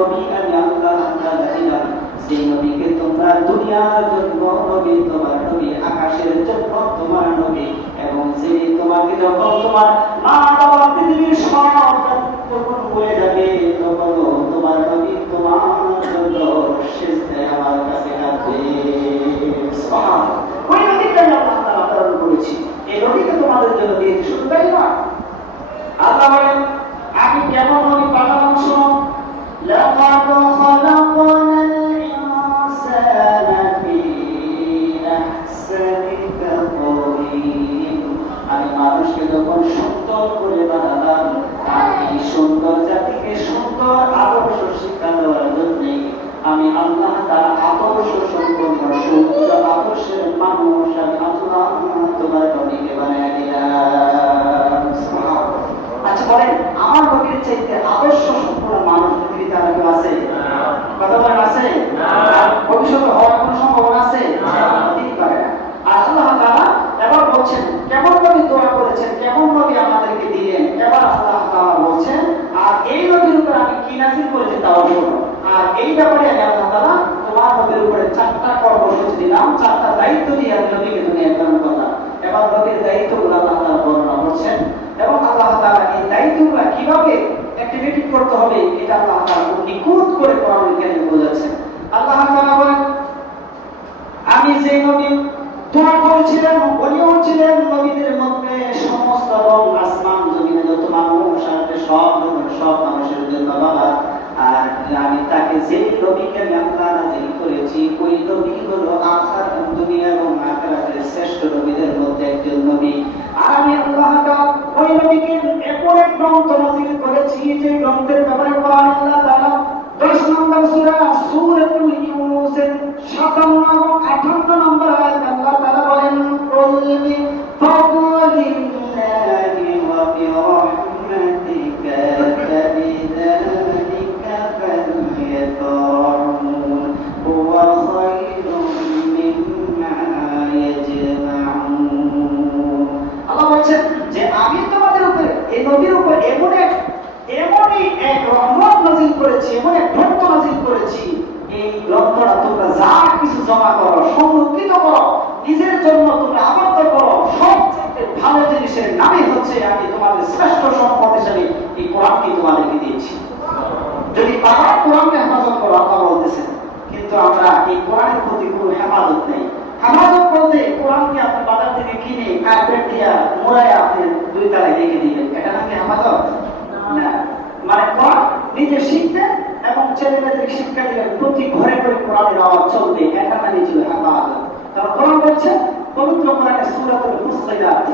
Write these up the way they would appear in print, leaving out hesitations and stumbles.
নবী আমি আল্লাহ তাআলা দিলাম, সেই নবীকে তোমরা দুনিয়ার জন্য নবী, তোমার নবী আকাশের জন্য তোমার নবী, এবং যিনি তোমাকে যখন তোমার মা বাবা পৃথিবীর সব যখন হয়ে যাবে তখন তোমার নবী তোমার জন্য সিজদায় আমার কাছে কাঁদবে। সুবহানাল্লাহ। ওই নবীকে আল্লাহ তাআলা প্রেরণ করেছি, এই নবীকে তোমাদের জন্য দিয়েছি। শুধু তাই না, আল্লাহ বলেন আমি কেমন নবী পাঠালাম শোনো। লাকাদ খালাকনাল ইনসানা ফি আহসানি তাকওয়িম, আমি মানুষকে যখন সুন্দর করে বানালাম, এই সুন্দর জাতিকে সুন্দর আদর্শ শিক্ষা দেওয়ার জন্য আমি আল্লাহ তাআলা আদর্শ সম্পন্ন সুন্দর আদর্শের মানুষ আমি আল্লাহ তোমার নবীকে বানিয়ে দিলাম। আচ্ছা বলেন, আমার নবীর চাইতে আদর্শ সম্পন্ন মানুষ পৃথিবীতে আর কেউ আছে? কথা বলেন, আছে? ভবিষ্যতে হওয়ার কোনো সম্ভাবনা আছে? হতেই পারে না। আর আল্লাহ তাআলা এবার বলছেন কেমন নবী দোয়া করেছেন, কেমন নবী আমাদেরকে দিলেন। এবার আল্লাহ তাআলা বলছেন আর এই নবীর উপর আমি কি নাযিল করেছি তাও শোনো। আর এই ব্যাপারে আমি আল্লাহ তাআলা তোমার নবীর উপরে 4টা কর্মসূচি দিলাম, 4টা দায়িত্ব দিয়ে আমি নবীকে দুনিয়ায় প্রেরণ করলাম। এবার নবীর দায়িত্বগুলো আল্লাহ তাআলা বর্ণনা করছেন এবং আল্লাহ তাআলা এই দায়িত্বগুলো কিভাবে অ্যাক্টিভিটি করতে হবে এটা আল্লাহ তাআলা খুব নিখুঁত করে কোরআনুল কারীমে বলেছেন। আল্লাহ তাআলা বলেন আমি যে নবী দোয়া করেছিলেন উনিও ছিলেন নবীদের মধ্যে সমস্ত এবং আসমান জমিনে যত মানুষ আসবে সব মানুষের জন্য বাবা। আর আমি তাকে যে নবীকে আমি আল্লাহ নাযিল করেছি ওই নবী হলো আখির দুনিয়া এবং আখিরাতের শ্রেষ্ঠ নবীদের মধ্যে একজন নবী। আর আমি আল্লাহ তাআলা ওই নবীকে এমন এক গ্রন্থ নাযিল করেছি যে গ্রন্থের ব্যাপারে কোরআন আল্লাহ তাআলা 10 নম্বর সূরা সূরাতুল ইউনূসের 57 এবং 58 নম্বর আয়াতে আল্লাহ তাআলা বলেন কুল বিফাদলিল্লাহি ওয়া বিরাহমাতিকা ফাবিযালিকা ফালইফরাহু হুয়া খায়রুম মিম্মা ইয়াজমাউন। আল্লাহ বলেন যে আমি তোমাদের উপরে এই নবীর উপর এমনই এক রহমত নাযিল করেছি, এমন এক গ্রন্থ নাযিল করেছি, এই গ্রন্থটা তোমরা যা কিছু জমা করো, সংরক্ষিত করো, নিজের জন্য তোমরা আবদ্ধ করো, সবচেয়ে ভালো জিনিসের নামই হচ্ছে আমি তোমাদের শ্রেষ্ঠ সম্পদ হিসেবে এই কোরআনকে তোমাদেরকে দিয়েছি। যদি তারা কোরআনকে হেফাজত করো আল্লাহ বলতেছেন, কিন্তু আমরা এই কোরআনের প্রতি কোনো হেফাজত নেই। হেফাজত বলতে কোরআনকে আপনি বাজার থেকে কিনে কার্পেট দিয়া মোড়ায় আপনি 2 তলায় রেখে দিবেন, এটা নাকি হেফাজত না। মানে কোরআন নিজে শিখতে এবং ছেলেমেয়েদের শিক্ষা দিলে প্রতি ঘরে ঘরে কোরআনের আওয়াজ চলবে, এটা নাকি ছিল হেফাজত। কারণ কোরআন বলছে পবিত্র কোরআনে সূরাতুল ফুসসিলাত,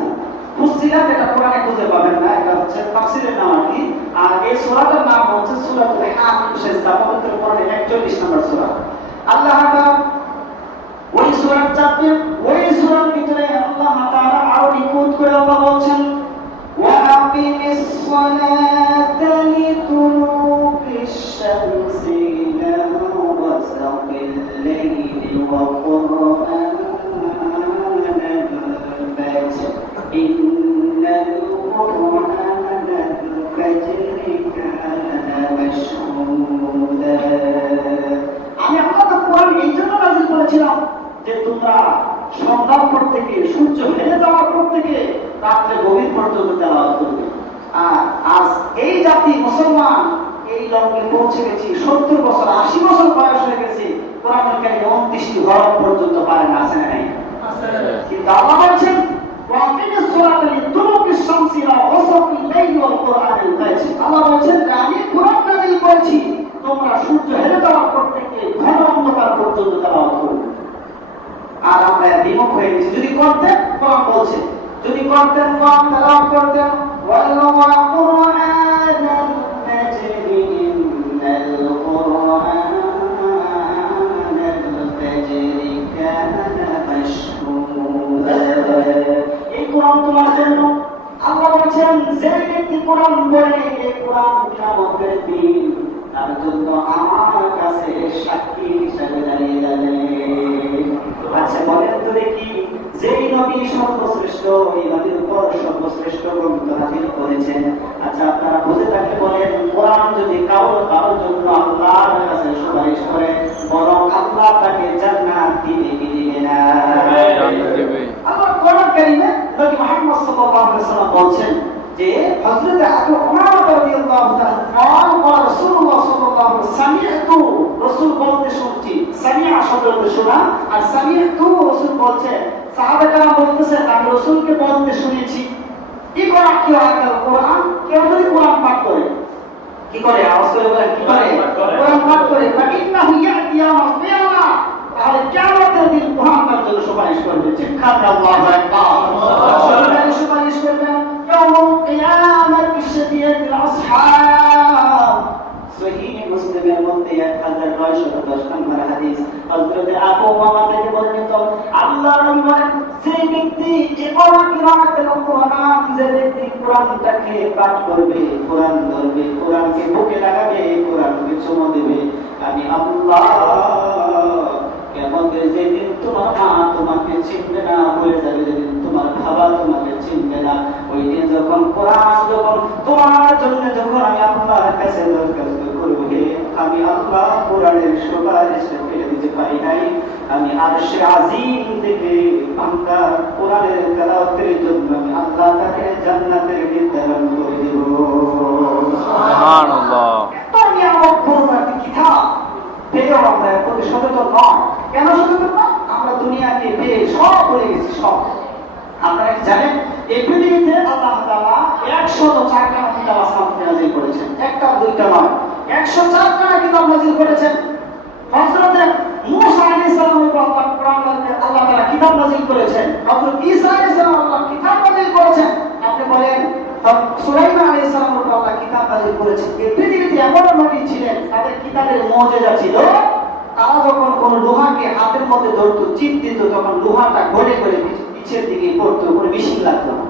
ফুসসিলাত এটা কোরআনে খুঁজে পাবেন না, এটা হচ্ছে তাফসীরের নাম আর কি। আর এই সূরাটার নাম হচ্ছে সূরাতুল হামিম, সেজদা, পবিত্র কোরআনে 41 নম্বর সূরা। আল্লাহ তাআলা ওই সূরার চাপে ওই সূরার ভিতরে আল্লাহ তাআলা আরো নিখুঁত করে আল্লাহ বলছেন ওয়া আকিমিস সালাতা লিতুলুকিশ শামসি ইলা ওয়াসাকিল লাইলি ওয়া কুরআনাল ফাজর ইন্নাল কুরআনাল ফাজরি কানা মাশহুদা। আমি আপনাদের কোরআন এই জন্য নাযিল করেছিলাম যে তোমরা সন্ধ্যার পর থেকে সূর্য হেলে যাওয়ার পর থেকে রাত্রে গভীর পর্যন্ত তেলাওয়াত করবে। আর আজ এই জাতি মুসলমান এই লক্ষ্যে পৌঁছে গেছি, 70 বছর 80 বছর বয়স হয়ে গেছে, কোরআনুল কারীম 29টি হরফ পর্যন্ত পারে না, আছে না নাই? কিন্তু আল্লাহ বলছেন ওয়াকিমিস সালাতা লিতুলুকিশ শামসি ইলা ওয়াসাকিল লাইলি ওয়াল কুরআনিল ফাজর। আল্লাহ বলছেন আমি কোরআন নাযিল করেছি তোমরা সূর্য হেলে যাওয়ার পর থেকে ঘন অন্ধকার পর্যন্ত তেলাওয়াত করবে। আর আমরা বিমুখ হয়ে গেছি। যদি করতেন কোরআন বলছে, যদি করতেন কোরআন তেলাওয়াত করতেন ওয়াল কুরআনাল ফাজরি ইন্নাল কুরআনাল ফাজরি কানা মাশহুদা। এই কোরআন তোমার জন্য আল্লাহ বলেছেন যে ব্যক্তি কোরআন পড়ে এই কোরআন কিয়ামতের দিন তার জন্য আমার কাছে সাক্ষী হিসেবে দাঁড়িয়ে যাবে। আচ্ছা বলেন তো দেখি, যেই নবী সর্বশ্রেষ্ঠ এই নবীর উপর সর্বশ্রেষ্ঠ গ্রন্থ নাযিল করেছেন, আচ্ছা আপনারা বুঝে থাকলে বলেন কোরআন যদি কারোর জন্য আল্লাহ করতে শোনা। আর সামিআতু রাসূল বলছেন, সাহাবা کرام বলতেছেন আমি রাসূলকে বলতে শুনেছি ইকরা কি আয়াতুল কোরআন, কেউ যদি কোরআন পাঠ করে কি করে আওয়াজ করে বলেন কি করে কোরআন পাঠ করে ফাইন্নাহু ইয়াতি ইয়াউমাল কিয়ামা, তাহলে কিয়ামতের দিন কোরআন তার জন্য সুপারিশ করবে। চিৎকার দাও আল্লাহু আকবার। সুপারিশ করবে ইয়াউমুল কিয়ামাতি শাফিয়াতুল আসহাব। সহিহ মুসলিমের মধ্যে 1910 নম্বর হাদিস হযরত আবু উমামা থেকে বর্ণিত, আল্লাহর নবী বলেন যে ব্যক্তি ইকরা কিরাআতুল কোরআন, যে ব্যক্তি কোরআনটাকে পাঠ করবে, কোরআন ধরবে, কোরআনকে বুকে লাগাবে, কোরআনকে চুমো দেবে, আমি আল্লাহ কিয়ামতের যেদিন তোমার মা তোমাকে চিনবে না, ভুলে যাবে, যেদিন তোমার বাবা তোমাকে চিনবে না, ওই দিন যখন কোরআন যখন তোমার জন্য যখন আমি আল্লাহর কাছে দরখাস্ত করব, আমি আল্লাহ কোরআনের সুপারিশ পেয়ে দিতে পারি নাই, আমি আরশে আজিম থেকে বান্দা কোরআনের তেলাওয়াতের জন্য আমি আল্লাহ তাকে জান্নাতের নির্ধারণ করে দেব। সুবহানাল্লাহ। তো নিয়ামত পূর্ণ একটি কিতাব পেয়েও আমরা এখন সচেতন নয়। কেন সচেতন নয়? আমরা দুনিয়াকে পেয়ে সব ভুলে গেছি, সব। আপনারা কি জানেন এই পৃথিবীতে আল্লাহ তাআলা 104টা কিতাব আসমান থেকে নাযিল করেছেন, একটা দুইটা নয়, 104টা কিতাব নাযিল করেছেন। হযরত মূসা আলাইহিস সালামের উপর আল্লাহ কোরআন আল্লাহ তাআলা কিতাব নাযিল করেছেন, হযরত ঈসা আলাইহিস সালাম আল্লাহ কিতাব নাযিল করেছেন। আপনি বলেন সুলাইমান আলাইহিস সালামের উপর আল্লাহ কিতাব নাযিল করেছেন। এই পৃথিবীতে এমন নবী ছিলেন তাদের কিতাবের মুজিজা ছিল, তারা যখন কোন লোহাকে হাতের মধ্যে ধরতো, চিপ দিত, তখন লোহাটা গলে গলে পিছের দিকে পড়তো, কোনো মেশিন লাগতো না।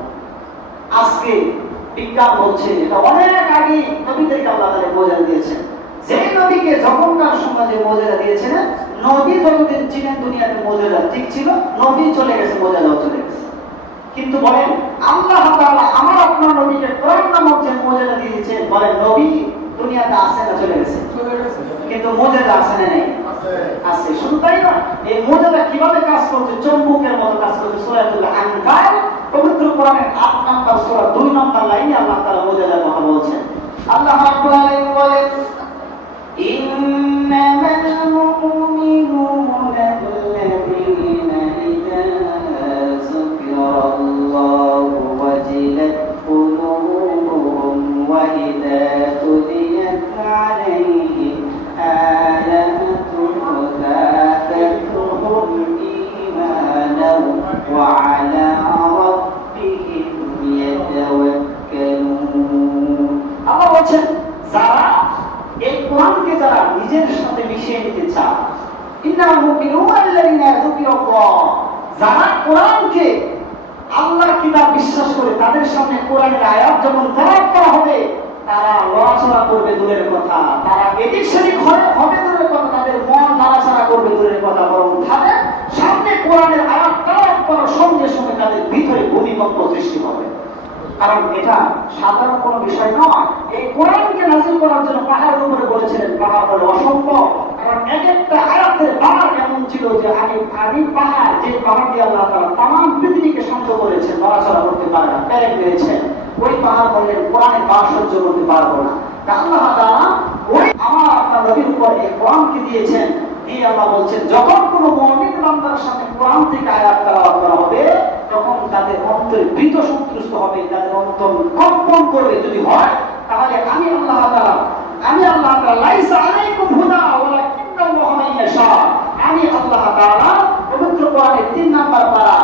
আজকে বিজ্ঞান বলছে এটা অনেক আগে নবীদেরকে আল্লাহ তাআলা মুজিজা দিয়েছেন। যে নবীকে যখনকার সমাজে মুজিজা দিয়েছেন, নবী যতদিন ছিলেন দুনিয়াতে মুজিজা ঠিক ছিল, নবী চলে গেছে মুজিজাও চলে গেছে। কিন্তু বলেন আল্লাহ তাআলা আমার আপনার নবীকে কোরআন নামক যে মুজিজা দিয়েছেন, বলেন নবী দুনিয়াতে আছে না চলে গেছে? চলে গেছে। কিন্তু মুজিজা আছে না নেই? আছে। শুধু তাই না, এই মুজিজা কিভাবে কাজ করছে? চুম্বকের মতো কাজ করছে। সূরাতুল আনফাল পবিত্র কোরআনের 8 নম্বর সূরা 2 নম্বর লাইনে আল্লাহ তাআলা মুজিজার কথা বলছেন। আল্লাহ রাব্বুল আলামিন বলেন ইন্নামাল মুমিনুনা আল্লাযীনা ইযা যুকিরাল্লাহু ওয়াজিলাত কুলুবুহুম ওয়া ইযা তুলিয়াত আলাইহিম আয়াতুহু যাদাতুহুম ঈমানান ওয়া আলা রাব্বিহিম ইয়াতাওয়াক্কালুন। আল্লাহ বলেন যারা এই কোরআনকে যারা নিজের সাথে মিশিয়ে নিতে চায়, ইন্নাল মুমিনুনা আল্লাযীনা যুকিরাল্লাহ, যারা কোরআনকে আল্লাহর কিতাব বিশ্বাস করে, তাদের সামনে কোরআনের আয়াত যখন তেলাওয়াত করা হবে, তারা লড়াচড়া করবে দূরের কথা, তারা এদিক সেদিক হবে দূরের কথা, তাদের মন নাড়াচাড়া করবে দূরের কথা, বরং তাদের সামনে কোরআনের আয়াত তেলাওয়াত করার সঙ্গে সঙ্গে তাদের ভিতরে ভূমিকম্প সৃষ্টি হবে। কারণ এটা সাধারণ কোনো বিষয় নয়। এই কোরআনকে নাযিল করার জন্য পাহাড়ের উপরে বলেছিলেন, পাহাড় হলো অসংখ্য, কারণ এক একটা আয়াতের পাহাড় এমন ছিল যে আদি পাহাড়, যে পাহাড় দিয়ে আল্লাহ তাআলা তামাম পৃথিবীকে শান্ত করেছেন, নড়াচড়া করতে পারে না, প্যারেক মেরেছেন, ওই পাহাড় বললেন কোরআনের বাস সহ্য করতে পারবো না। আল্লাহ তাআলা ওই আমার আপনার নবীর উপর এই কোরআনকে দিয়েছেন, দিয়ে আল্লাহ বলছেন যখন কোনো মুমিন বান্দার সামনে কোরআন থেকে আয়াত তেলাওয়াত করা হবে, তখন তাদের অন্তরে ভীত সন্ত্রস্ত হবে, তাদের অন্তর কম্পন করবে। যদি হয় তাহলে আমি আল্লাহ তাআলা লাইসা আলাইকুম হুদা ওয়ালাকিন্নাল্লাহা মান ইয়াশা, আমি আল্লাহ তাআলা পবিত্র কোরআনের 3 নম্বর পারা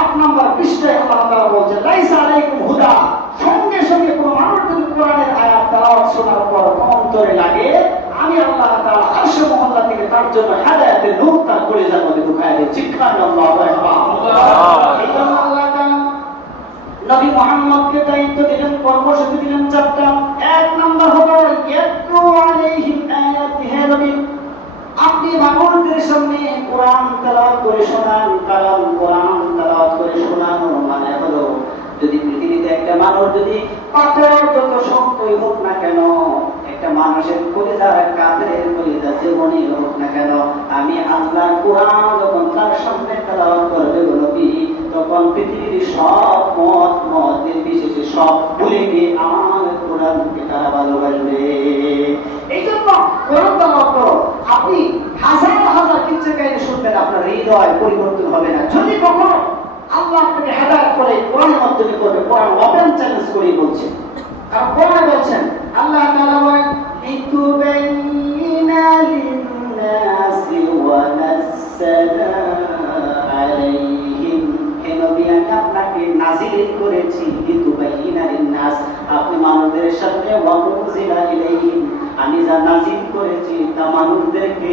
8 নম্বর পৃষ্ঠায় আল্লাহ তাআলা বলেন লাইসা আলাইকুম হুদা, সঙ্গে সঙ্গে কোনো মানুষ যদি কোরআনের আয়াত তেলাওয়াত শোনার পর অন্তরে লাগে, আমি আল্লাহ তাআলা আরশে মহল্লা থেকে তার জন্য হেদায়েতের নূর তার কলিজার মধ্যে ঢুকায় দেই। চিৎকার আল্লাহু আকবার। এই জন্য আল্লাহ তাআলা নবী মুহাম্মদকে দায়িত্ব দিলেন, কর্মসূচি দিলেন 4টা। 1 নম্বর হলো ইয়াতলু আলাইহিম আয়াতিহি, নবী আপনি মানুষদের সামনে কোরআন তেলাওয়াত করে শোনান। কালাম কোরআন তেলাওয়াত করে শোনানো মানে হলো, যদি পৃথিবীতে একটা মানুষ যদি পাথর যত শক্তই হোক না কেন, একটা মানুষের কলিজা কাফেরের কলিজা যেমনই হোক না কেন, আমি আল্লাহর কোরআন যখন তার সামনে তেলাওয়াত করবে নবী, তখন পৃথিবীর সব মতের বিশেষে সব ভুলে গিয়ে আমার কোরআনকে তারা ভালোবাসবে। এই জন্য কোরআন তেলাওয়াত করো। আপনি হাজার হাজার কিচ্ছা কাহিনী শুনতে হৃদয় পরিবর্তন হবে না। যদি কখনো আল্লাহ আপনাকে হেদায়েত করে কোরআনের মাধ্যমে করবে, কোরআন ওপেন চ্যালেঞ্জ করে বলছে। কারণ কোরআনে বলছেন আল্লাহ তাআলা বলেন লিতুবাইয়িনা লিন-নাসি ওয়া নাযালনা আলাইহিম, হে নবী আমি আপনাকে নাযিল করেছি লিতুবাইয়িনা লিন-নাস, আপনি মানুষদের সামনে ওয়া উনজিলা ইলাইহিম, আমি যা নাযিল করেছি তা মানুষদেরকে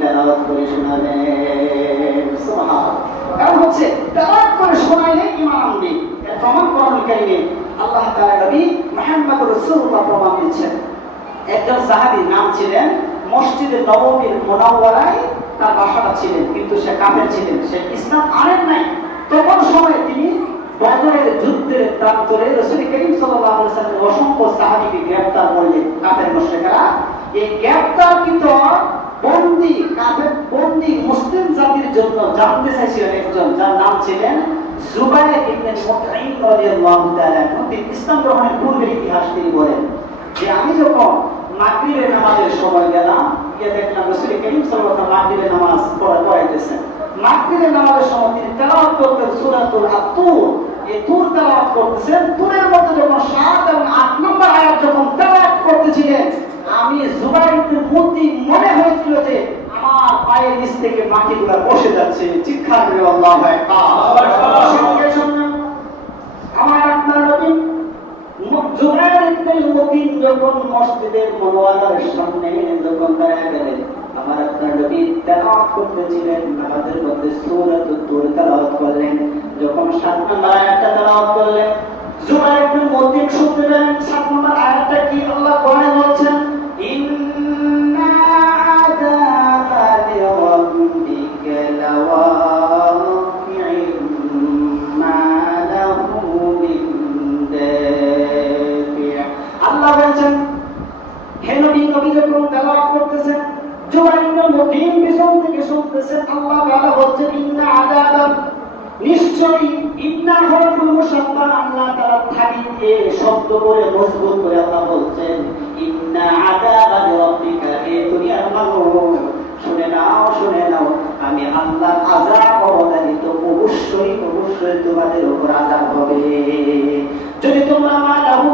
তেলাওয়াত করে শোনাবেন। সুবহানাল্লাহ। কারণ হচ্ছে তেলাওয়াত করে শোনাইলে ঈমান আনবে। এর প্রমাণ কোরআনুল কারীমে আল্লাহ তাআলা নবী মুহাম্মদ রাসূলুল্লাহ প্রমাণ দিচ্ছেন। একজন সাহাবী নাম ছিলেন মসজিদে নববীর মুনাওয়ারায় তার বাসাটা ছিলেন, কিন্তু সে কাফের ছিলেন, সে ইসলাম আনেন নাই। তখন সময়ে তিনি বদরের যুদ্ধের প্রান্তরে রাসূল করিম সাল্লাল্লাহু আলাইহি ওয়াসাল্লাম অসংখ্য সাহাবীকে গ্রেফতার করলেন কাফের মুশরিকরা। এই গ্রেফতারকৃত বন্দী কাফের বন্দী মুসলিম জাতির জন্য জানতে চাইছিলেন একজন, যার নাম ছিলেন জুবাইর ইবনে মুতঈম রাদিয়াল্লাহু তাআলা। তিনি ইসলাম গ্রহণের পূর্বের ইতিহাস তিনি বলেন যে আমি যখন মাগরিবের নামাজের সময় গেলাম, গিয়ে দেখলাম রাসূল করিম সাল্লাল্লাহু আলাইহি ওয়াসাল্লাম মাগরিবের নামাজ পড়াইতেছেন। মাগরিবের নামাজের সময় তিনি তেলাওয়াত করতেন সূরাতুল আত-তুর। এই তুর তেলাওয়াত করতেছেন। তুরের মধ্যে যখন 7 এবং 8 নম্বর আয়াত যখন তেলাওয়াত করতেছিলেন, আমি জুবাইর ইবনে মুতঈম মনে হয়েছিল যে আমার পায়ের নিচ থেকে মাটিগুলো বসে যাচ্ছে। চিৎকার করে আল্লাহু আকবার। সঙ্গে সঙ্গে আমার আপনার নবী জুবাইর ইবনে মুতঈম যখন মসজিদের মুনাওয়ারার সামনে যখন দাঁড়িয়ে গেলেন, আমার আপনার নবী তেলাওয়াত করতেছিলেন, নামাজের মধ্যে সূরাতুত তুর তেলাওয়াত করলেন। যখন 7 নম্বর আয়াতটা তেলাওয়াত করলেন, জুবাইর ইবনে মুতঈম শুনতে পেলেন 7 নম্বর আয়াতটা কি আল্লাহ কোরআনে বলছেন, ইন্না আযাবা রাব্বিকা লাওয়াকিউম মা লাহু মিন দাফি'। আল্লাহ বলছেন হে নবী, নবী যখন তেলাওয়াত করতেছেন, জুবাইর ইবনে মুতঈম পিছন থেকে শুনতেছেন, আল্লাহ তাআলা বলছেন ইন্না আযাবা, নিশ্চয়ই ইন্না হরফুল মুশাব্বাহ, আল্লাহ তাআলা থাকি দিয়ে শব্দ করে মজবুত করে আল্লাহ বলছেন ইন্না আযাবা রাব্বিকা, হে দুনিয়ার মানুষ শুনে নাও, শুনে নাও, আমি আল্লাহর আযাব অবধারিত, অবশ্যই অবশ্যই তোমাদের উপর আযাব হবে। যদি তোমরা মালাহু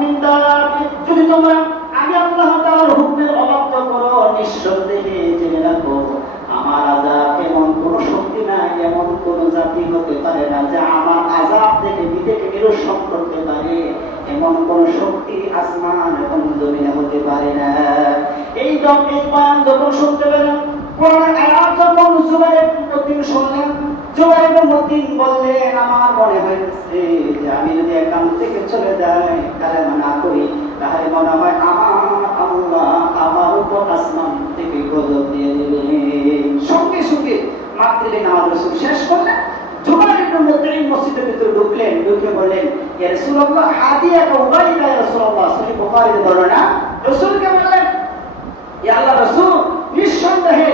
মিন দাফি, যদি তোমরা আমি আল্লাহ তাআলার হুকুমের অবাধ্য করো, নিঃসন্দেহে জেনে রাখো আমার আযাব এমন কোন শক্তি নাই, এমন কোন জাতি হতে পারে না যে আমার আযাব থেকে নিজেকে নিরসন করতে পারে, এমন কোন শক্তি আসমান এবং জমিনে হতে পারে না। এই বয়ান যখন শুনতে পেলেন, কোরআনের আয়াত যখন জুবাইর ইবনে মুতঈম শুনলেন, জুবাইর ইবনে মুতঈম বললেন আমার মনে হয়েছে যে আমি যদি এখান থেকে চলে যাই, কালেমা না করি, তাহলে মনে হয় আমার আল্লাহ আমার উপর আসমান থেকে গজব দিয়ে দিবেন। সঙ্গে সঙ্গে মাগরিবের নামাজ রাসূল শেষ করলেন। জুবাইর ইবনে মুতঈম মসজিদের ভিতরে ঢুকলেন, ঢুকে বললেন ইয়া রাসূলুল্লাহ হাদিয়া উবাইদা, ইয়া রাসূলুল্লাহ, সহিহ বুখারীতে বর্ণনা, রাসূলকে বললেন ইয়া আল্লাহ রাসূল, নিঃসন্দেহে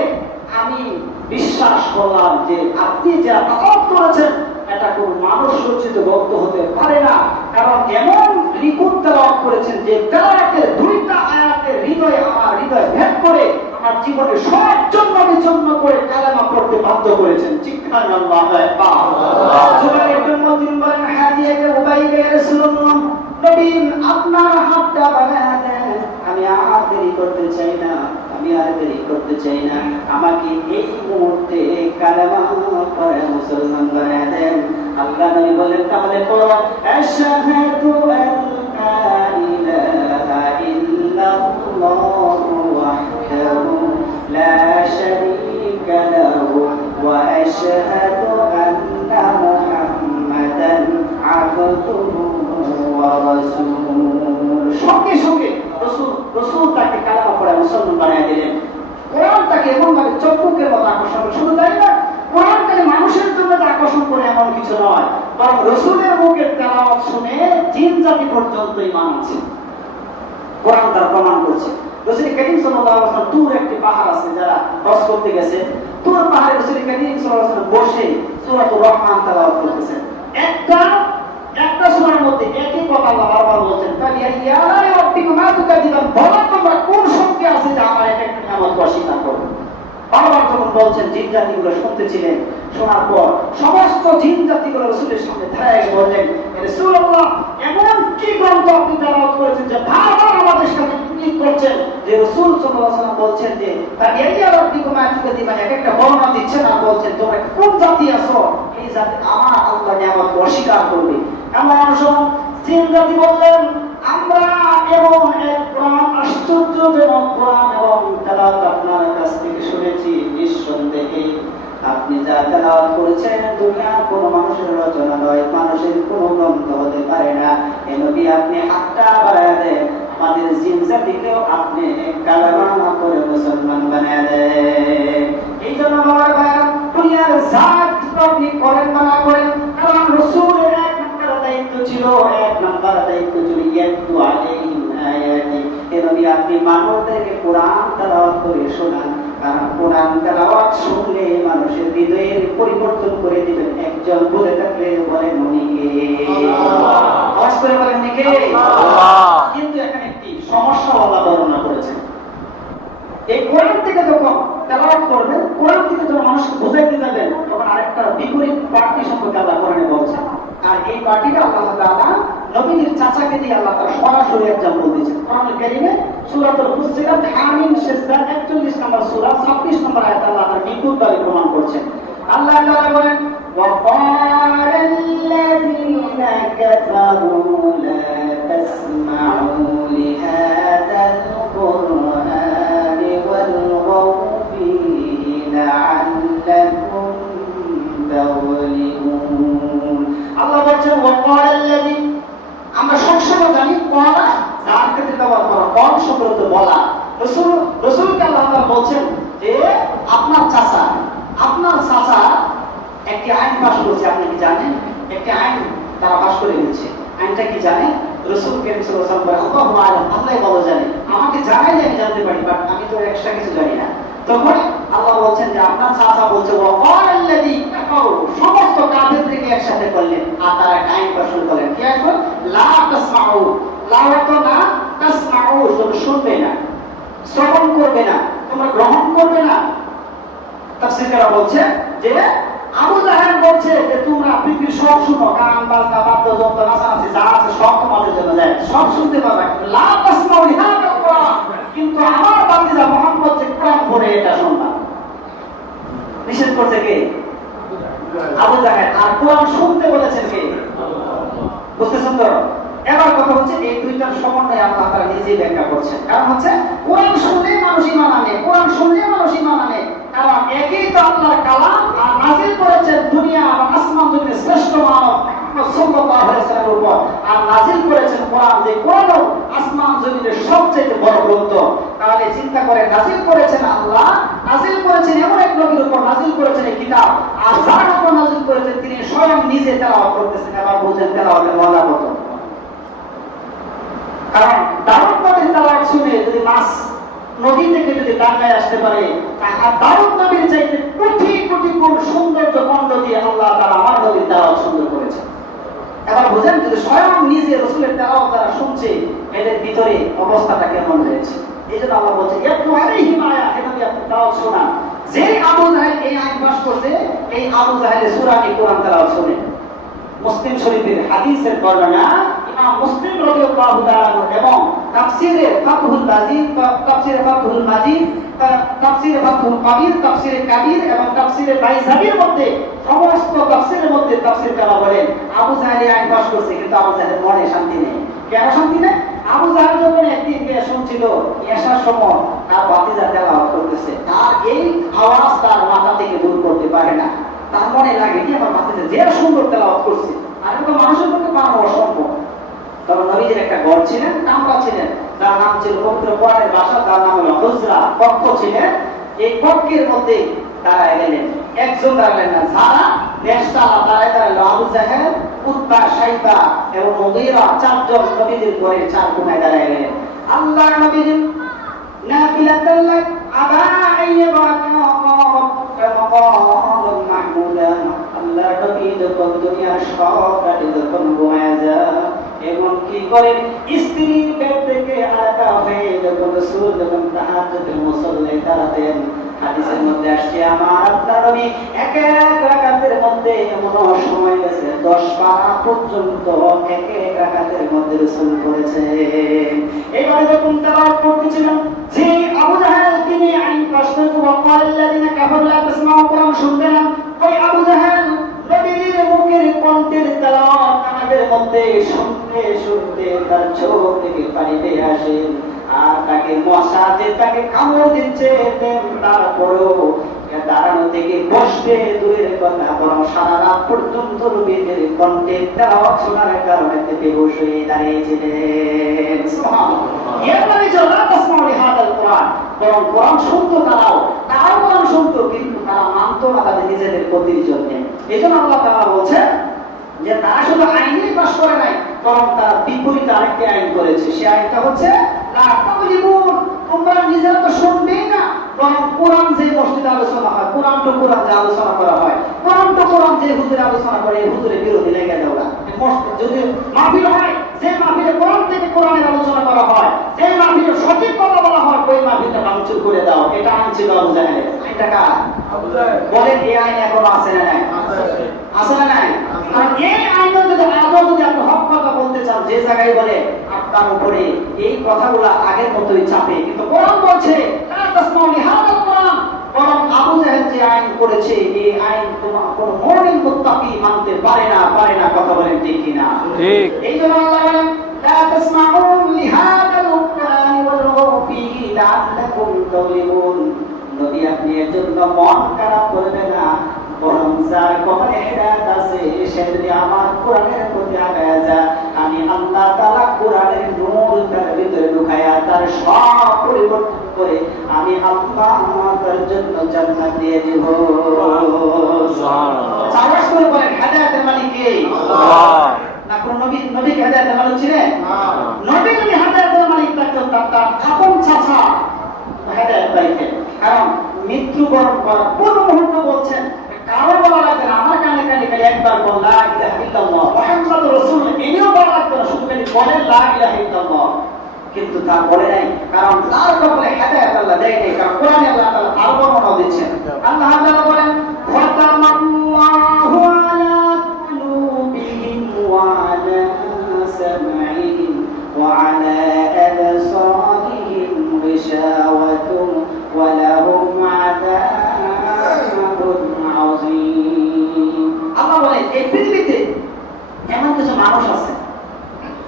আমি বিশ্বাস করলাম যে আপনি যা তেলাওয়াত করেছেন এটা কোন মানুষ রচিত গ্রন্থ হতে পারে না, কারণ এমন লিখুন তেলাওয়াত করেছেন যে তেলাওয়াতের 2টা আয়াতের হৃদয়ে আমার হৃদয় ভেদ করে আমার জীবনে সব জন্য বিচন্ন করে কালেমা পড়তে বাধ্য করেছেন। চিৎকার আল্লাহু আকবার। জুবাইর ইবনে মুতঈম বলেন হাদিয়াকে উবাইদা, ইয়া রাসূলুল্লাহ, নবী আপনার হাতটা বাড়ায় দেন, আমি আর দেরি করতে চাই না, আমি আর দেরি করতে চাই না, আমাকে এই মুহূর্তে কালেমা পড়ে মুসলমান বানায় দেন। আল্লাহ নবী বলেন তাহলে পড়ো আশহাদু আল্লা ইলাহা ইল্লাল্লাহু ওয়াহদাহু লা শারীকা লাহু ওয়া আশহাদু আন্না মুহাম্মাদান আবদুহু ওয়া রাসূলুহু। সঙ্গে সঙ্গে রাসূল তাকে কালেমা পড়ে মুসলমান বানায় দিলেন। কোরআন তাকে এমন ভাবে চক্ষুকের মতো আকর্ষণ করে, শুধু তাই না, কোরআন তাকে মানুষের জন্য আকর্ষণ করে এমন কিছু নয়, বরং রাসূলের মুখের তেলাওয়াত শুনে জিন জাতি পর্যন্ত ঈমান আনছে। কোরআন তার প্রমাণ করছে। রাসূল করিম সাল্লাল্লাহু আলাইহি ওয়াসাল্লাম তুর একটি পাহাড় আছে, যারা হজ করতে গেছে, তুর পাহাড়ে রাসূল করিম সাল্লাল্লাহু আলাইহি ওয়াসাল্লাম বসে সূরাতুর রহমান তেলাওয়াত করতেছেন। একটা সূরার মধ্যে একই কথা আল্লাহ বারবার বলছেন, ফালিয়া রাব্বিকুমা তুকাযিবান, বলো তোমরা কোন শক্তি আছে যে আমার একটা নিয়ামত অস্বীকার করবে। বারবার যখন বলছেন বলছেন জিন জাতিগুলো শুনতেছিলেন। শোনার পর সমস্ত জিন জাতিগুলো রাসূলের সামনে দাঁড়িয়ে বললেন, রাসূলুল্লাহ, এমন কি গ্রন্থ আপনি তেলাওয়াত করেছেন যে বারবার আমাদের সাথে ইঙ্গিত করছেন যে রাসূল সাল্লাল্লাহু আলাইহি ওয়াসাল্লাম বলছেন যে তার এই রাব্বিকুম আতুকাদিমান, এক একটা বর্ণনা দিচ্ছেন আর বলছেন তোমরা কোন জাতি আছো, এই জাতি আমার আল্লাহ নিয়ামত অস্বীকার করবে। এমন সময় জিন জাতি বললেন, আমরা এবং এক কোরআন, আশ্চর্যজনক কোরআন এবং তেলাওয়াত আপনার কাছ থেকে শুনেছি। নিঃসন্দেহে আপনি যা তেলাওয়াত করেছেন দুনিয়ার কোনো মানুষের রচনা নয়, মানুষের কোনো গ্রন্থ হতে পারে না। এ নবী, আপনি হাতটা বাড়ায় দেন, আমাদের জিন জাতিকেও আপনি কালেমা করে মুসলমান বানায় দেন। এই জন্য আমার ভাইরা, দুনিয়ার যা কিছু আপনি করেন বা না করেন, কারণ রাসূলের এক নম্বর দায়িত্ব ছিল ইয়াতলু আলাইহিম আয়াতি। এ নবী, আপনি মানুষদেরকে কোরআন তেলাওয়াত করে শোনান, কারণ কোরআন তেলাওয়াত শুনলে মানুষের হৃদয়ের পরিবর্তন করে দিবেন। একজন বলে থাকলে বলেন উনি কে? আওয়াজ করে বলেন উনি কে? আল্লাহ। কিন্তু এখানে একটি সমস্যা আল্লাহ বর্ণনা করেছেন। এই কোরআন থেকে যখন তেলাওয়াত করবেন, কোরআন থেকে যখন মানুষকে বোঝাইতে যাবেন, তখন আরেকটা বিপরীত পার্টি সম্পর্কে আল্লাহ কোরআনে বলছেন। আর এই পার্টিটা আল্লাহ তাআলা নবীর চাচাকে দিয়ে আল্লাহ তাআলা সরাসরি এক্সাম্পল দিয়েছেন। কোরআনুল কারীমে সূরাতুল ফুসসিলাত হামিম সিজদা 41 নম্বর সূরা 26 নম্বর আয়াতে আল্লাহ তাআলা বিপুলভাবে প্রমাণ করছেন। আল্লাহ তাআলা বলেন, ওয়া ক্বালাল্লাযীনা কাফারু লা তাসমাউ লিহাদাল কুরআনি ওয়ালগাউ ফীহি লাআল্লাকুম তাগলিবুন। আল্লাহ বলেন, ওয়া ক্বালাল্লাযী, আমরা সবসময় জানি কোরআন যার ক্ষেত্রে ব্যবহার করা, কোরআন শব্দ বলা। রাসূলকে আল্লাহ তাআলা বলেন যে আপনার চাচা একটি আইন পাশ করেছে, আপনি কি জানেন? একটি আইন তারা পাশ করে দিচ্ছে। আইনটা কি জানেন? রাসূল কারীম সাল্লাল্লাহু আলাইহি ওয়াসাল্লাম বলেন, আল্লাহু আ'লাম, আল্লাহই ভালো জানে, আমাকে জানাইলে আমি জানতে পারি, বাট আমি তো এক্সট্রা কিছু জানি না। তখন আল্লাহ বলছেন যে আপনার চাচা বলছে, ওয়া ক্বালাল্লাযী কাফারু, সমস্ত কাফেরদেরকে একসাথে করলেন আর তারা একটা আইন পাশ করলেন। কি আইন? লা তাসমাউ, লা তো না, তাসমাউ, তোমরা শুনবে না, শ্রবণ করবে না, তোমরা গ্রহণ করবে না। তাফসীরকাররা বলছে যে আবু জাহেল বলছে যে তোমরা পৃথিবীর সব শুনো, গান বাজনা বাদ্যযন্ত্র নাচানাচি যা আছে সব তোমাদের জন্য যায়, সব শুনতে পাবে, লা তাসমাউ লিহাদাল কুরআন, কিন্তু আমার বান্দা মুহাম্মদ যে কোরআন পড়ে এটা শুনবা। নিষেধ করছে কে? আবু জাহেল। আর কোরআন শুনতে বলেছেন কে? বুঝতেছেন তো? এবার কথা হচ্ছে এই দুইটার সমন্বয় আল্লাহ তাআলা নিজেই ব্যাখ্যা করছেন। কারণ হচ্ছে কোরআন শুনলে মানুষ ঈমান আনে, কোরআন শুনলে মানুষ ঈমান আনে, কারণ একই তো আল্লাহর কালাম, আর নাযিল করেছেন দুনিয়া আর আসমান জমিনের শ্রেষ্ঠ মানব মুহাম্মদ সাল্লাল্লাহু আলাইহি ওয়াসাল্লামের উপর, আর নাযিল করেছেন কোরআন, যে কোরআন আসমান জমিনের সবচেয়ে বড় গ্রন্থ। তাহলে চিন্তা করে, নাযিল করেছেন আল্লাহ, নাযিল করেছেন এমন এক নবীর উপর, নাযিল করেছেন এই কিতাব, আর যার উপর নাযিল করেছেন তিনি স্বয়ং নিজে তেলাওয়াত করতেছেন। এবার বুঝেন তেলাওয়াতের মজা কত। কারণ দাউদ নবীর তেলাওয়াত শুনে যদি মাছ নদী থেকে যদি ডাঙায় আসতে পারে, আর দাউদ নবীর চাইতে কোটি কোটি গুণ সৌন্দর্য খণ্ড দিয়ে আল্লাহ তাআলা আমার নবীর তেলাওয়াত সুন্দর করেছেন। এবার বুঝেন, যদি স্বয়ং নিজে রাসূলের তেলাওয়াত যারা শুনছে, এদের ভিতরে অবস্থাটা কেমন হয়েছে। এই জন্য আল্লাহ বলছে, ইয়াতলু আলাইহিম আয়াতি, আপনি তেলাওয়াত শোনান। যে আবু জাহেল এই আইন পাশ করছে, এই আবু জাহেলের সূরা কোরআন তেলাওয়াত শুনে। মুসলিম শরীফের হাদিসের বর্ণনা ইমাম মুসলিম রাদিয়াল্লাহু তাআলা এবং তাফসীরে ফাতহুল মাজিদ, তাফসীরে ফাতহুল মাজিদ, তাফসীরে ফাতহুল কাবীর, তাফসীরে কাবীর এবং তাফসীরে বাইজাবির মধ্যে, সমস্ত তাফসীরের মধ্যে তাফসীরকাররা বলেন আবু জাহেল আইন পাশ করছে, কিন্তু আবু জাহেলের মনে শান্তি নেই। কেন শান্তি নেই? আবু জাহেল যখন একদিন শুনছিল এশার সময় তার ভাতিজা তেলাওয়াত করতেছে, তার এই আওয়াজ তার মাথা থেকে দূর করতে পারে না। তার মনে লাগে কি আমার ভাতিজা যে সুন্দর তেলাওয়াত করছে, আর এটা মানুষের পক্ষে বানানো অসম্ভব। তখন নবীজির একটা ঘর ছিলেন, কামরা ছিলেন, যার নাম ছিল পবিত্র কোরআনের ভাষা, তার নাম হলো হুজরা, কক্ষ ছিলেন। এই কক্ষের মধ্যে দাঁড়ায় গেলেন, একজন দাঁড়ালেন না, যারা নেশালা দাঁড়ালো আবু জাহেল, উতবা, শাইবা এবং মুগীরা, চারজন নবীজির ঘরে চার কোণায় দাঁড়ায় গেলেন। আল্লাহ নবীজি নাফিলাতাল লাক আবা আইয়াবাকা মাকাম মাহমুদা, আল্লাহ নবী যখন দুনিয়ার সব রাতে যখন ঘুমায় যায়, এমন কি করেন স্ত্রীর পেট থেকে আলাদা হয়ে যখন রাসূল যখন তাহাজ্জুদের মুসল্লায় দাঁড়াতেন, হাদিসের মধ্যে আসছে আমার আপনার নবী এক এক রাকাতের মধ্যে এমন সময় গেছে 10 পারা পর্যন্ত এক এক রাকাতের মধ্যে রাসূল করেছে। এইবারে যখন তেলাওয়াত করতেছিলাম যে আবু জাহেল তিনি আইন প্রশ্ন ওয়াকাল্লাযিনা কাফারু লা তাসমাউ কোরআন শুনবে না, ওই আবু জাহেল নবীর মুখের কণ্ঠের তেলাওয়াত কানের মধ্যে শুনতে শুনতে তার চোখ থেকে পানি বেরিয়ে আসে, আর তাকে মশা যে তাকে কামড় দিচ্ছে তারপরেও দাঁড়ানো থেকে বসতে দূরের কথা বরং সারা রাত পর্যন্ত নবীর কণ্ঠে তেলাওয়াত শোনার কারণে বেহুশ হয়ে দাঁড়িয়েছিলেন। সুবহানাল্লাহ। এরপরে যারা তাসমাউ লিহাদাল কোরআন, বরং কোরআন শুনতো তারাও কোরআন শুনতো, কিন্তু তারা মানতো না তাদের নিজেদের ক্ষতির জন্য। এজন্য আল্লাহ তাআলা বলছেন যে তারা শুধু আইনই পাশ করে নাই, বরং তারা বিপরীত আরেকটি আইন করেছে। সে আইনটা হচ্ছে লা তাকলিবুন, তোমরা নিজেরা তো শুনবেই না, বরং কোরআন যে মসজিদে আলোচনা হয়, কোরআন তো কোরআন যে আলোচনা করা হয়, কোরআন তো কোরআন যে হুজুরে আলোচনা করে, এই হুজুরের বিরোধী লেগে যাও না। যদি মাহফিল হয়, যে মাহফিলে কোরআন থেকে কোরআনের আলোচনা করা হয়, যে মাহফিলে সঠিক কথা বলা হয়, ওই মাহফিলটা ভাঙচুর করে দাও। এটা আইন ছিল আবু জাহেলের। আইনটা কার? বলেন এই আইন এখনো আছে না নাই? আছে না নাই? আর এই আইন যদি আদৌ যদি আপনি হক কথা বলতে চান, যে জায়গায় বলে আপনার উপরে এই কথাগুলো আগের মতোই চাপে, কিন্তু কোরআন বলছে লা তাসমাউ লিহাদাল কোরআন, বরং আবু জাহেল যে আইন করেছে এই আইন তোমার কোন মুমিন মুত্তাকি মানতে পারে না। কথা বলেন ঠিক কিনা? ঠিক। এই জন্য আল্লাহ বলেন লা তাসমাউ লিহাদাল কোরআন ওয়ালগু ফীহি লাআল্লাকুম তাগলিবুন। নবী আপনি এর জন্য মন খারাপ করবেন না, বরং যার কপালে হেদায়েত আছে সে যদি আমার কোরআনের প্রতি আগায় যায়, আমি আল্লাহ তাআলা কোরআনের নূর তার ভিতরে ঢুকায়া তার সব পরিবর্তন করে আমি আল্লাহ তার জন্য জান্নাত দিয়ে দেব। সুবহানাল্লাহ। চাওয়াজ করে বলেন হেদায়েতের মালিক কে? আল্লাহ। না কোন নবী হেদায়েতের মালিক ছিলেন? না। নবী যদি হেদায়েতের মালিক থাকতেন তার আপন চাচা হেদায়েত পাইতেন। কারণ মৃত্যুবরণ করার পূর্ব মুহূর্তে বলছেন কারো বলা লাগবে না, আমার কানে কানে খালি একবার বল লা ইলাহা ইল্লাল্লাহ মুহাম্মাদুর রাসূল, এনেও বলা লাগবে না, শুধু খালি বলেন লা ইলাহা ইল্লাল্লাহ। কিন্তু তা বলে নাই, কারণ তার কপালে হেদায়েত আল্লাহ দেয় নাই। কারণ কোরআনে আল্লাহ তাআলা আরো বর্ণনা দিচ্ছেন। আল্লাহ তাআলা বলেন ফাতামাল্লাহু আলা কুলুবিহিম ওয়া আলা সামঈহিম ওয়া আলা আবসারিহিম গিশাওয়াতুন ওয়া লাহুম আযাবুন আযীম। আল্লাহ বলেন এই পৃথিবীতে এমন কিছু মানুষ আছে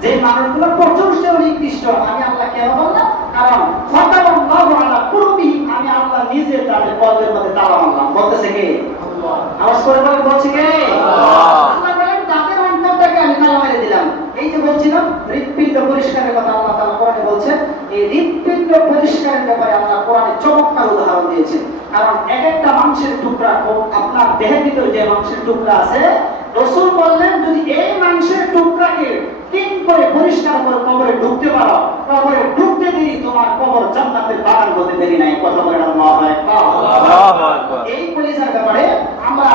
যে মানুষগুলো প্রচুর নিকৃষ্ট। আমি আল্লাহ কেন বললাম? কারণ ফাতামাল্লাহু আলা কুলুবিহিম, আমি আল্লাহ নিজে তাদের কলবের মধ্যে তালা মারলাম। বলতেছে কে? আল্লাহ। আওয়াজ করে বলেন বলছে কে? আল্লাহ। আল্লাহ বলেন তাদের অন্তরটাকে আমি তালা মেরে দিলাম। এই যে বলছিলাম হৃৎপিণ্ড পরিষ্কারের কথা আল্লাহ তাআলা কোরআনে বলছেন, এই হৃৎপিণ্ড পরিষ্কারের ব্যাপারে আল্লাহ কোরআনে চমৎকার উদাহরণ দিয়েছেন। কারণ এক একটা মাংসের টুকরা, আপনার দেহের ভিতরে যে মাংসের টুকরা আছে, রাসূল বললেন যদি এই মাংসের টুকরাকে তিন করে পরিষ্কার করে কবরে ঢুকতে পারো, কবরে ঢুকতে দেরি তোমার কবর জান্নাতের বাগান হতে দেরি নাই। কথা বলেন আল্লাহু আকবার। আল্লাহু আকবার। এই পরিষ্কার ব্যাপারে আমরা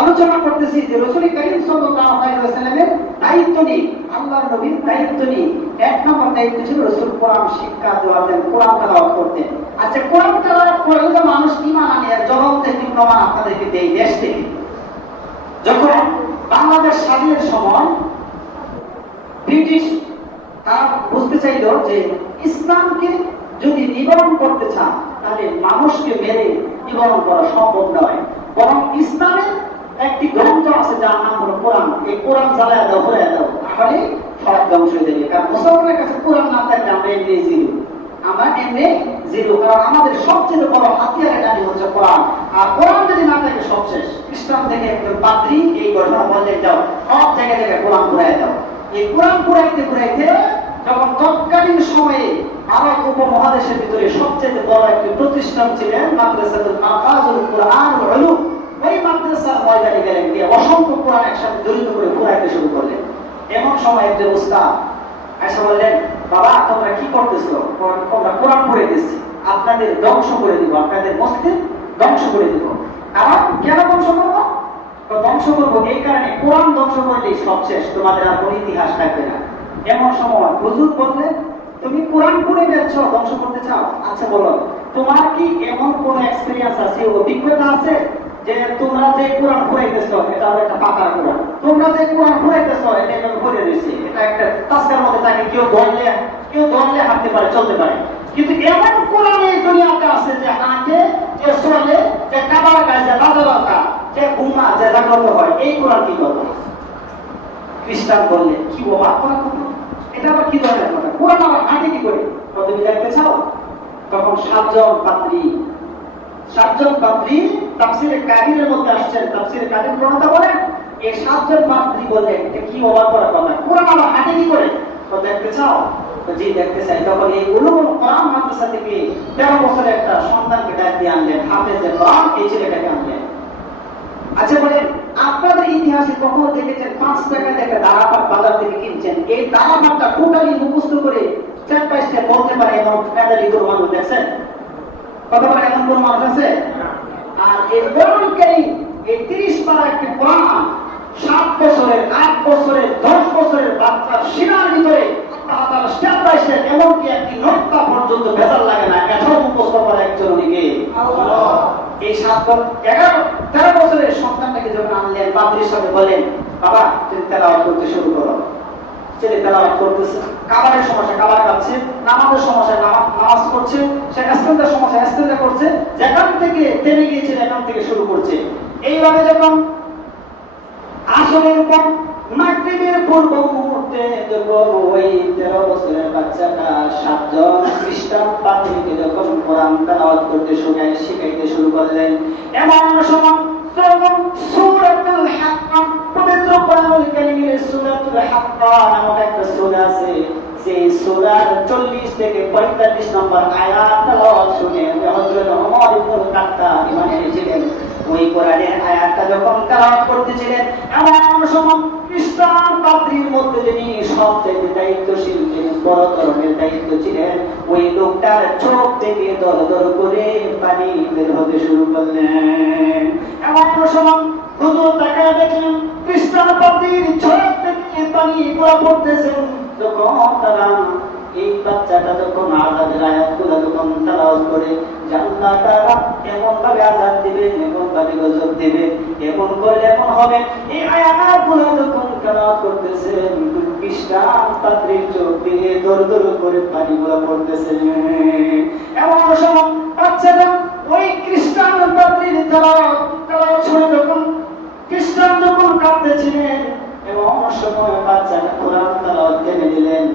আলোচনা করতেছি যে রাসূল কারীম সাল্লাল্লাহু আলাইহি ওয়াসাল্লামের দায়িত্ব নিয়ে, আল্লাহর নবীর দায়িত্ব নিয়ে এক নম্বর দায়িত্ব ছিল রাসূল কোরআন শিক্ষা দেওয়াতেন, কোরআন তেলাওয়াত করতেন। আচ্ছা, কোরআন তেলাওয়াত করলে যে মানুষ ঈমান আনে, এর জবাব থেকে প্রমাণ আপনাদেরকে দেই। দেশ থেকে যখন বাংলাদেশ স্বাধীনের সময় ব্রিটিশ তারা বুঝতে চাইল যে ইসলামকে যদি নিবারণ করতে চান তাহলে মানুষকে মেরে নিবারণ করা সম্ভব নয়, বরং ইসলামের একটি গ্রন্থ আছে যার নাম হলো কোরআন। এই কোরআন জ্বালায় দাও, হয়ে দাও, তাহলে সব ধ্বংস হয়ে যাবে। কারণ মুসলমানের কাছে কোরআন না থাকলে আমরা এমনি জিরো, কারণ আমাদের সবচেয়ে বড় হাতিয়ার এটা হচ্ছে কোরআন। আর কোরআন যদি না থাকে সব শেষ। খ্রিস্টান থেকে একজন পাদ্রী এই ঘটনা বলে যাও, সব জায়গায় জায়গায় কোরআন ঘুরাই দাও। এই কোরআন ঘুরাইতে যখন তৎকালীন সময়ে ভারত উপমহাদেশের ভিতরে সবচেয়ে বড় একটি প্রতিষ্ঠান ছিলেন মাদ্রাসাতুল মাকাজুল কুরআন ওয়াল উলুম, ওই মাদ্রাসার ময়দানে গেলেন, গিয়ে অসংখ্য কোরআন একসাথে জড়িত করে ঘুরাইতে শুরু করলেন। এমন সময় একজন উস্তাদ এসে বললেন, বাবা তোমরা কি করতেছো? তোমরা কোরআন পড়ে দিচ্ছি, আপনাদের ধ্বংস করে দিব, আপনাদের মসজিদ ধ্বংস করে দিব। কারণ কেন ধ্বংস করবো? ধ্বংস করবো এই কারণে, কোরআন ধ্বংস করলেই সব শেষ, তোমাদের আর কোনো ইতিহাস থাকবে না। এমন সময় হুজুর বললেন তুমি কোরআন পড়ে যাচ্ছ, ধ্বংস করতে চাও। আচ্ছা বলো, তোমার কি এমন কোন এক্সপেরিয়েন্স আছে, অভিজ্ঞতা আছে যে তোমরা যে কোরআন পড়াইতেছো এটা হলো একটা পাকা কোরআন, তোমরা যে কোরআন পড়াইতেছো এটা এভাবে পড়ে রয়েছে, এটা একটা তাসকার মধ্যে থাকে, কেউ ধরলে হাঁটতে পারে, চলতে পারে। কিন্তু এমন কোরআন এই দুনিয়াতে আছে যে হাঁটে, যে চলে, যে কাবার গায়ে, যে রাজা, যে ঘুমা, যে জাগ্রত হয়, এই কোরআন কি কথা? খ্রিস্টান বললে কি অবাক করার কথা, এটা আবার কি ধরনের কথা? কোরআন আবার হাঁটে কি করে? তুমি দেখতে চাও? তখন সাতজন পাদ্রী তাফসীরে কাদিরের মধ্যে আসছেন, তাফসীরে কাদির প্রণেতা বলেন এই সাতজন পাদ্রী বলে এটা কি অবাক করার কথা, কোরআন আবার হাঁটে কি করে? তো দেখতে চাও? তো জি দেখতে চাই। তখন এই উলুমুল কোরআন মাদ্রাসা থেকে 13 বছরের একটা সন্তানকে ডাক দিয়ে আনলেন, হাফেজে কোরআন, এই ছেলেটাকে আনলেন। আচ্ছা বলেন, আপনাদের ইতিহাসে কখনো দেখেছেন 5 টাকা থেকে দারাপাত বাজার থেকে কিনছেন, এই দারাপাতটা টোটালি মুখস্থ করে স্টেপ বাই স্টেপ বলতে পারে এমন মেধাবী কোনো মানুষ দেখছেন? কথা বলে এমন কোন মানুষ আছে? আর এই কোরআনকারী এই 30 পারা একটি কোরআন 7 বছরের, 8 বছরের, 10 বছরের বাচ্চার সিনার ভিতরে তার স্টেপ বাই স্টেপ এমনকি একটি নোক্তা পর্যন্ত ভেজাল লাগে না, এটাও মুখস্থ করে একজন উনিকে আল্লাহ। এই 13 বছরের সন্তানটাকে যখন আনলেন, বাপের সাথে বলেন, বাবা তুমি তেলাওয়াত করতে শুরু করো। ছেলে তেলাওয়াত করতেছে, কাবারের সমস্যা কাবার কাছে, নামাজের সমস্যা নামাজ করছে, সে ইস্তেঞ্জার সমস্যা ইস্তেঞ্জা করছে, যেখান থেকে থেমে গিয়েছে এখান থেকে শুরু করছে। এইভাবে যখন আসরের পর মাগরিবের পূর্ব মুহূর্তে যখন ওই 13 বছরের বাচ্চাটা 7 জন খ্রিস্টান পাদ্রীকে যখন কোরআন তেলাওয়াত করতে শিখাইতে শুরু করলেন, এমন সময় সূরাতুল হাক্কা, পবিত্র কোরআনুল কারীমের সূরাতুল হাক্কা নামক একটা সূরা আছে, সেই সূরার 40 থেকে 45 নম্বর আয়াত তেলাওয়াত শুনে হযরত ওমর ইবনে খাত্তাব ঈমান এনেছিলেন। ওই কোরআনের আয়াতটা যখন তেলাওয়াত করতেছিলেন, এমন সময় খ্রিস্টান পাদ্রীর মধ্যে যিনি সবচেয়ে দায়িত্বশীল, যিনি বড় ধরনের দায়িত্ব ছিলেন, ওই লোকটার চোখ থেকে দর দর করে পানি বের হতে শুরু করলেন। এমন সময় হুজুর তাকায় দেখলেন খ্রিস্টান পাদ্রীর চোখ থেকে পানি পড়তেছেন। যখন তারা এই বাচ্চাটা যখন আযাদের আয়াতগুলো যখন তেলাওয়াত করে, আল্লাহ তাআলা এমন ভাবে আযাব দিবেন, এমন ভাবে গজব দিবেন, এমন করলে এমন হবে, এই আয়াতগুলো যখন তেলাওয়াত করতেছেন, খ্রিস্টান পাদ্রীর চোখ দিয়ে দর দর করে পানিগুলো পড়তেছে। এমন সময় বাচ্চাটা ওই খ্রিস্টান পাদ্রীর তেলাওয়াত শুনে যখন খ্রিস্টান যখন কাঁদতেছিলেন, এবং সময় বাচ্চাটা কোরআন তেলাওয়াত থেমে দিলেন।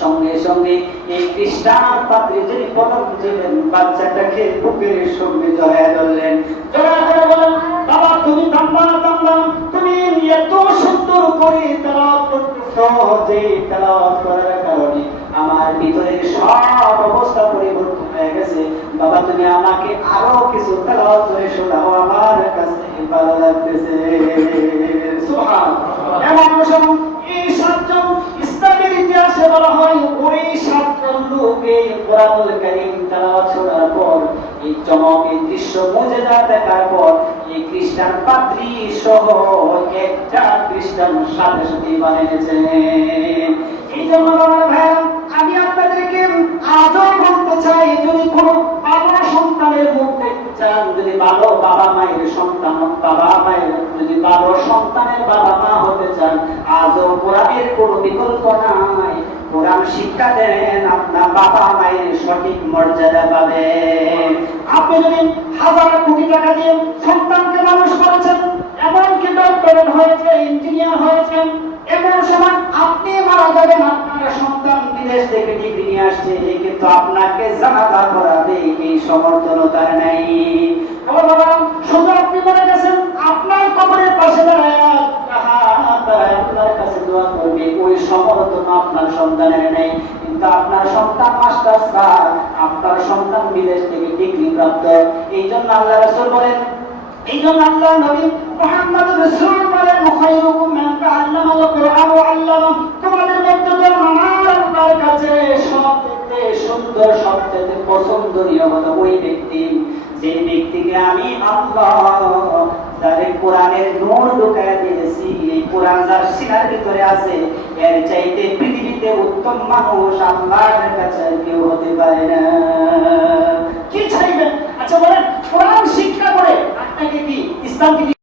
সঙ্গে সঙ্গে এই খ্রিস্টান পাদ্রী যিনি প্রথম ছিলেন, বাচ্চাটাকে বুকের সঙ্গে জড়ায় ধরলেন, জড়ায় ধরে বলেন, বাবা তুমি থামবা না, তুমি এত সুন্দর করে তেলাওয়াত করতেছো যে তেলাওয়াত করার কারণে আমার ভিতরে সব অবস্থা পরিবর্তন হয়ে গেছে। বাবা তুমি আমাকে আরো কিছু তেলাওয়াত করে শোনাও, আমার কাছে ভালো লাগতেছে। সুবহানাল্লাহ। এমন সময় এই 7 জন ইসলামের ইতিহাসে বলা হয়, ওই 7 জন লোক এই কোরআনুল কারীম তেলাওয়াত শোনার পর, এই চমকের দৃশ্য মুজিজা দেখার পর, এই খ্রিস্টান পাদ্রী সহ একটা খ্রিস্টান সাথে সাথে ঈমান এনেছে। এই জন্য ভাই আমি আপনাদেরকে আজও বলতে চাই, যদি কোনো ভালো সন্তানের মুখ দেখতে চান, যদি ভালো বাবা মায়ের সন্তান, বাবা মায়ের যদি ভালো সন্তানের বাবা মা হতে চান, আজও কোরআনের কোনো বিকল্প নাই। কোরআন শিক্ষা দেন, আপনার বাবা মায়ের সঠিক মর্যাদা পাবেন। আপনি যদি 1000 কোটি টাকা দিয়ে সন্তানকে মানুষ করেছেন, এমনকি ডক্টরেট হয়েছে, ইঞ্জিনিয়ার হয়েছেন, এমন সময় আপনি মারা যাবেন, আপনার সন্তান বিদেশ থেকে ডিগ্রি নিয়ে আসছে, কিন্তু আপনাকে জানাজা করাবে এই সমর্থনতা নাই। শুধু আপনি মরে গেছেন, আপনার কবরের পাশে দাঁড়ায় আপনার কাছে দোয়া করবে, ওই সমর্থন আপনার সন্তানের নেই। কিন্তু আপনার সন্তান মাস্টার্স পাস, আপনার সন্তান বিদেশ থেকে ডিগ্রি প্রাপ্ত। এই জন্য আল্লাহ রাসূল বলেন, এই জন্য আল্লাহ নবী মুহাম্মদ রাসূল বলেন, খায়রুকুম মান তাআল্লামাল কুরআন ওয়া আল্লামা, তোমাদের মধ্যে আমার আল্লাহর কাছে সবচেয়ে সুন্দর, সবচেয়ে পছন্দনীয় হলো ওই ব্যক্তি, যে ব্যক্তিকে আমি আল্লাহ যারে কোরআনের নূর ঢুকায়া দিয়েছি, এই কোরআন যার সিনার ভিতরে আছে, এর চাইতে পৃথিবীতে পৃথিবীতে উত্তম মানুষ আল্লাহর কাছে কেউ হতে পারে না।